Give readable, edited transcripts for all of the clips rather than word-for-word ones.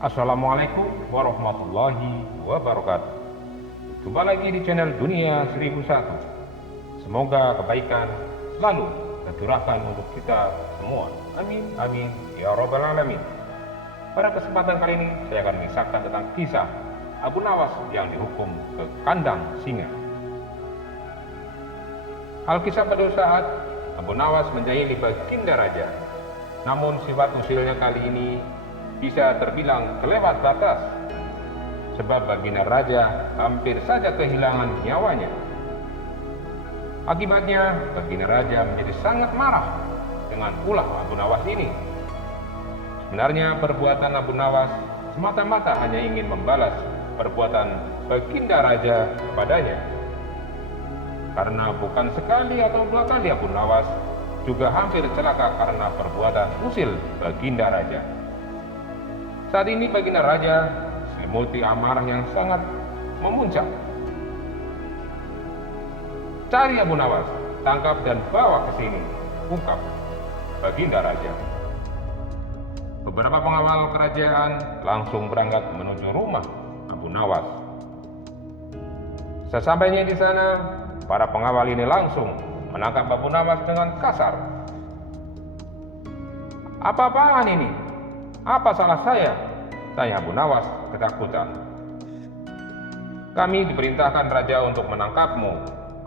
Assalamualaikum warahmatullahi wabarakatuh. Jumpa lagi di channel Dunia 1001. Semoga kebaikan selalu tercurahkan untuk kita semua. Amin, amin, ya robbal alamin. Pada kesempatan kali ini saya akan mengisahkan tentang kisah Abu Nawas yang dihukum ke kandang singa. Alkisah pada saat Abu Nawas menjahili Baginda Raja. Namun sifat usilnya kali ini bisa terbilang kelewat batas, sebab Baginda Raja hampir saja kehilangan nyawanya. Akibatnya Baginda Raja menjadi sangat marah dengan ulah Abu Nawas ini. Sebenarnya perbuatan Abu Nawas semata-mata hanya ingin membalas perbuatan Baginda Raja kepadanya. Karena bukan sekali atau dua kali Abu Nawas juga hampir celaka karena perbuatan usil Baginda Raja. Saat ini Baginda Raja diselimuti amarah yang sangat memuncak. Cari Abu Nawas, tangkap dan bawa ke sini, ungkap Baginda Raja. Beberapa pengawal kerajaan langsung berangkat menuju rumah Abu Nawas. Sesampainya di sana, para pengawal ini langsung menangkap Abu Nawas dengan kasar. "Apa-apaan ini? Apa salah saya?" tanya Abu Nawas ketakutan. "Kami diperintahkan raja untuk menangkapmu.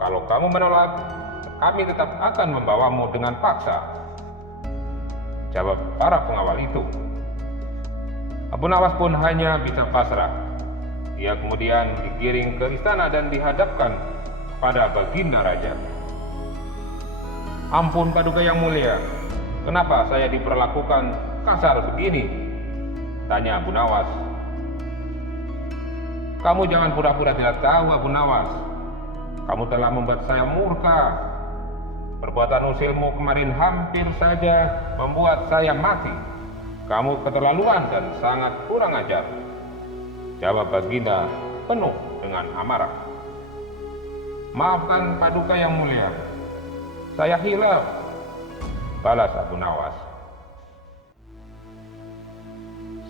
Kalau kamu menolak, kami tetap akan membawamu dengan paksa," jawab para pengawal itu. Abu Nawas pun hanya bisa pasrah. Ia kemudian digiring ke istana dan dihadapkan pada Baginda Raja. "Ampun Paduka yang mulia, kenapa saya diperlakukan kasar begini?" tanya Abu Nawas. "Kamu jangan pura-pura tidak tahu Abu Nawas. Kamu telah membuat saya murka. Perbuatan usilmu kemarin hampir saja membuat saya mati. Kamu keterlaluan dan sangat kurang ajar," jawab Baginda penuh dengan amarah. "Maafkan Paduka yang mulia, saya hilaf," balas Abu Nawas.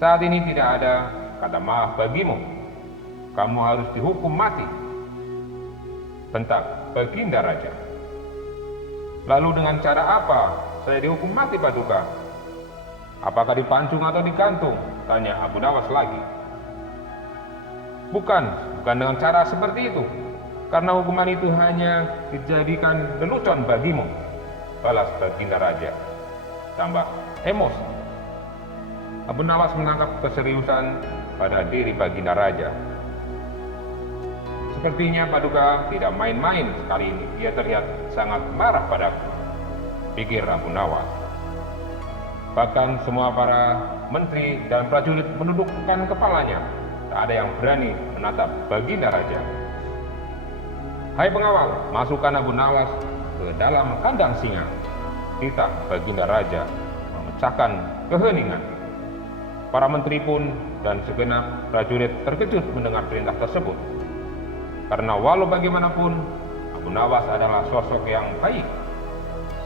"Saat ini tidak ada kata maaf bagimu. Kamu harus dihukum mati," bentak Baginda Raja. "Lalu dengan cara apa saya dihukum mati Paduka? Apakah dipancung atau digantung?" tanya Abu Nawas lagi. Bukan dengan cara seperti itu, karena hukuman itu hanya dijadikan lelucon bagimu," balas Baginda Raja tambah emosi. Abu Nawas menangkap keseriusan pada diri Baginda Raja. "Sepertinya Paduka tidak main-main sekali ini. Dia terlihat sangat marah padaku," pikir Abu Nawas. Bahkan semua para menteri dan prajurit menundukkan kepalanya. Tak ada yang berani menatap Baginda Raja. "Hai pengawal, masukkan Abu Nawas ke dalam kandang singa," titah Baginda Raja memecahkan keheningan. Para menteri pun dan segenap prajurit terkejut mendengar perintah tersebut. Karena walau bagaimanapun, Abu Nawas adalah sosok yang baik,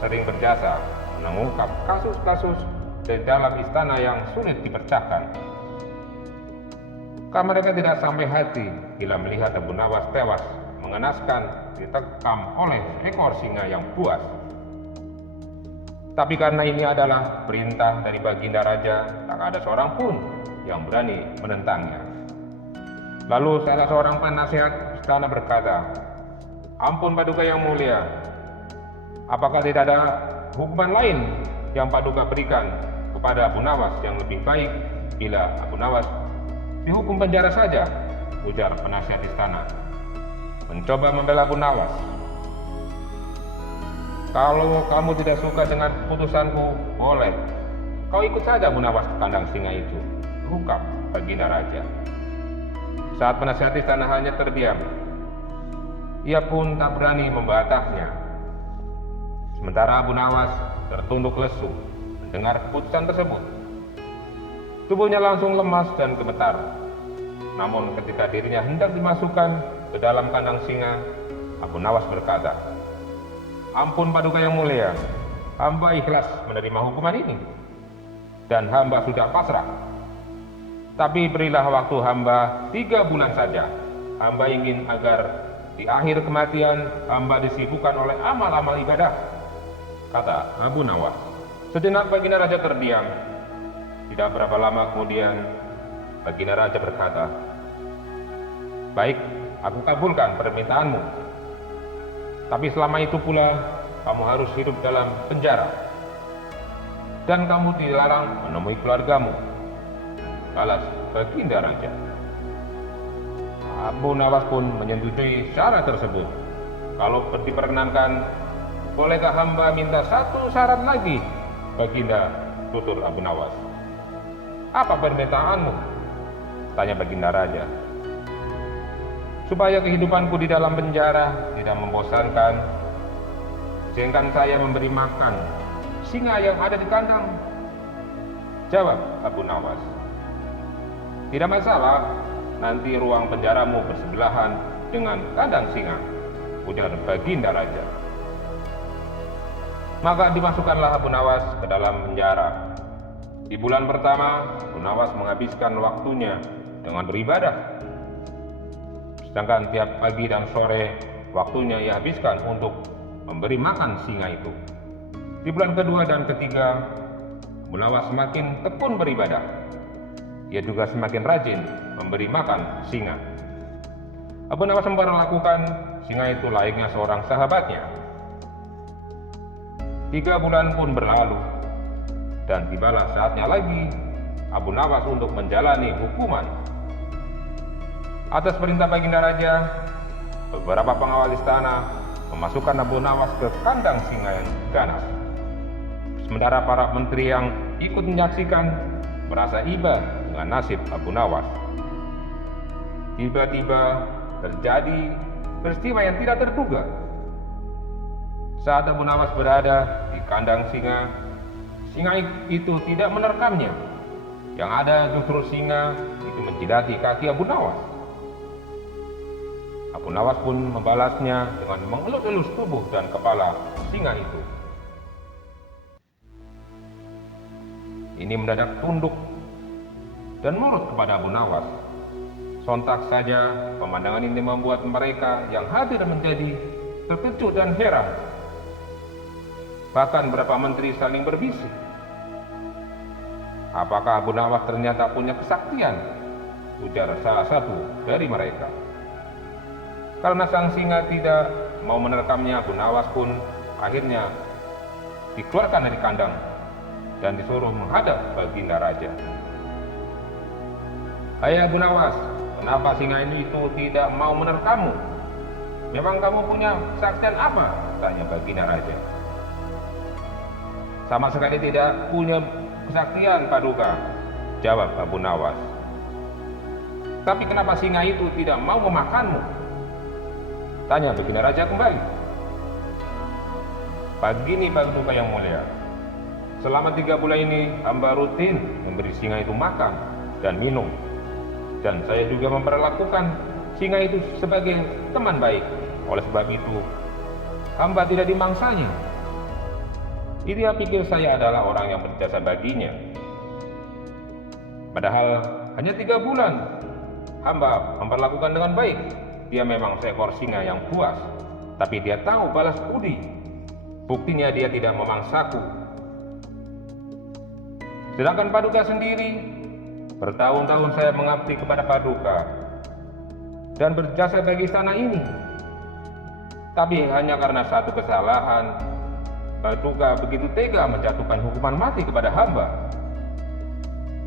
sering berjasa mengungkap kasus-kasus di dalam istana yang sulit dipecahkan. Karena mereka tidak sampai hati bila melihat Abu Nawas tewas mengenaskan ditekam oleh seekor singa yang buas. Tapi karena ini adalah perintah dari Baginda Raja, tak ada seorang pun yang berani menentangnya. Lalu salah seorang penasihat istana berkata, "Ampun Paduka yang mulia, apakah tidak ada hukuman lain yang Paduka berikan kepada Abu Nawas yang lebih baik bila Abu Nawas dihukum penjara saja?" ujar penasihat istana. Mencoba membela Abu Nawas. "Kalau kamu tidak suka dengan putusanku, boleh. Kau ikut saja Abu Nawas ke kandang singa itu," ungkap Baginda Raja. Saat penasihat istana hanya terdiam, ia pun tak berani membatasnya. Sementara Abu Nawas tertunduk lesu mendengar keputusan tersebut. Tubuhnya langsung lemas dan gemetar. Namun ketika dirinya hendak dimasukkan ke dalam kandang singa, Abu Nawas berkata, "Ampun Paduka yang mulia, hamba ikhlas menerima hukuman ini, dan hamba sudah pasrah." Tapi berilah waktu hamba 3 bulan saja. Hamba ingin agar di akhir kematian hamba disibukkan oleh amal-amal ibadah, kata Abu Nawas. Sejenak Baginda Raja terdiam. Tidak berapa lama kemudian Baginda Raja berkata, "Baik, aku kabulkan permintaanmu. Tapi selama itu pula kamu harus hidup dalam penjara. Dan kamu dilarang menemui keluargamu," balas Baginda Raja. Abu Nawas pun menyetujui syarat tersebut. "Kalau diperkenankan, bolehkah hamba minta 1 syarat lagi, Baginda?" tutur Abu Nawas. "Apa permintaanmu?" tanya Baginda Raja. "Supaya kehidupanku di dalam penjara tidak membosankan, izinkan saya memberi makan singa yang ada di kandang," jawab Abu Nawas. "Tidak masalah, nanti ruang penjaramu bersebelahan dengan kandang singa," ujar Baginda Raja. Maka dimasukkanlah Abu Nawas ke dalam penjara. Di bulan pertama, Abu Nawas menghabiskan waktunya dengan beribadah. Sedangkan tiap pagi dan sore, waktunya ia habiskan untuk memberi makan singa itu. Di bulan kedua dan ketiga, Abu Nawas semakin tekun beribadah. Ia juga semakin rajin memberi makan singa. Abu Nawas memperlakukan singa itu layaknya seorang sahabatnya. 3 bulan pun berlalu, dan tibalah saatnya lagi Abu Nawas untuk menjalani hukuman. Atas perintah Baginda Raja, beberapa pengawal istana memasukkan Abu Nawas ke kandang singa yang ganas. Sementara para menteri yang ikut menyaksikan merasa iba dengan nasib Abu Nawas. Tiba-tiba terjadi peristiwa yang tidak terduga. Saat Abu Nawas berada di kandang singa, singa itu tidak menerkamnya. Yang ada justru singa itu menjidati kaki Abu Nawas. Abu Nawas pun membalasnya dengan mengelus-elus tubuh dan kepala singa itu. Ini mendadak tunduk dan nurut kepada Abu Nawas. Sontak saja pemandangan ini membuat mereka yang hadir menjadi terkejut dan heran. Bahkan beberapa menteri saling berbisik. "Apakah Abu Nawas ternyata punya kesaktian?" ujar salah satu dari mereka. Karena sang singa tidak mau menerkamnya, Abu Nawas pun akhirnya dikeluarkan dari kandang dan disuruh menghadap Baginda Raja. "Hai Abu Nawas, kenapa singa ini itu tidak mau menerkammu? Memang kamu punya kesaktian apa?" tanya Baginda Raja. "Sama sekali tidak punya kesaktian, Paduka," jawab Abu Nawas. "Tapi kenapa singa itu tidak mau memakanmu?" tanya Baginda Raja kembali. "Begini Paduka yang mulia, selama 3 bulan ini hamba rutin memberi singa itu makan dan minum. Dan saya juga memperlakukan singa itu sebagai teman baik. Oleh sebab itu, hamba tidak dimangsanya. Dia pikir saya adalah orang yang berjasa baginya. Padahal hanya 3 bulan hamba memperlakukan dengan baik. Dia memang seekor singa yang buas, tapi dia tahu balas budi. Buktinya dia tidak memangsaku. Sedangkan Paduka sendiri, bertahun-tahun saya mengabdi kepada Paduka dan berjasa bagi istana ini. Tapi hanya karena satu kesalahan, Paduka begitu tega menjatuhkan hukuman mati kepada hamba,"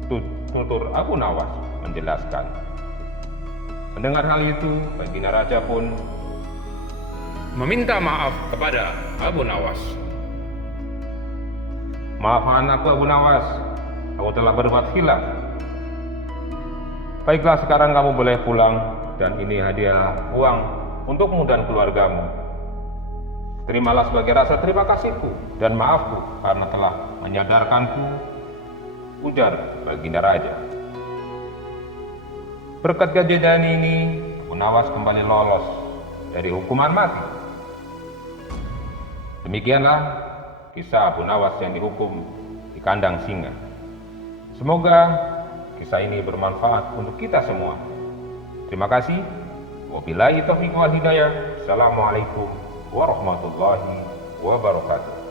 tutur Abu Nawas menjelaskan. Mendengar hal itu, Baginda Raja pun meminta maaf kepada Abu Nawas. "Maafkan aku Abu Nawas, aku telah berbuat hilaf. Baiklah, sekarang kamu boleh pulang, dan ini hadiah uang untukmu dan keluargamu. Terimalah sebagai rasa terima kasihku dan maafku karena telah menyadarkanku," ujar Baginda Raja. Berkat kejadian ini, Abu Nawas kembali lolos dari hukuman mati. Demikianlah kisah Abu Nawas yang dihukum di kandang singa. Semoga kisah ini bermanfaat untuk kita semua. Terima kasih. Wabillahi taufiq wal hidayah. Assalamualaikum warahmatullahi wabarakatuh.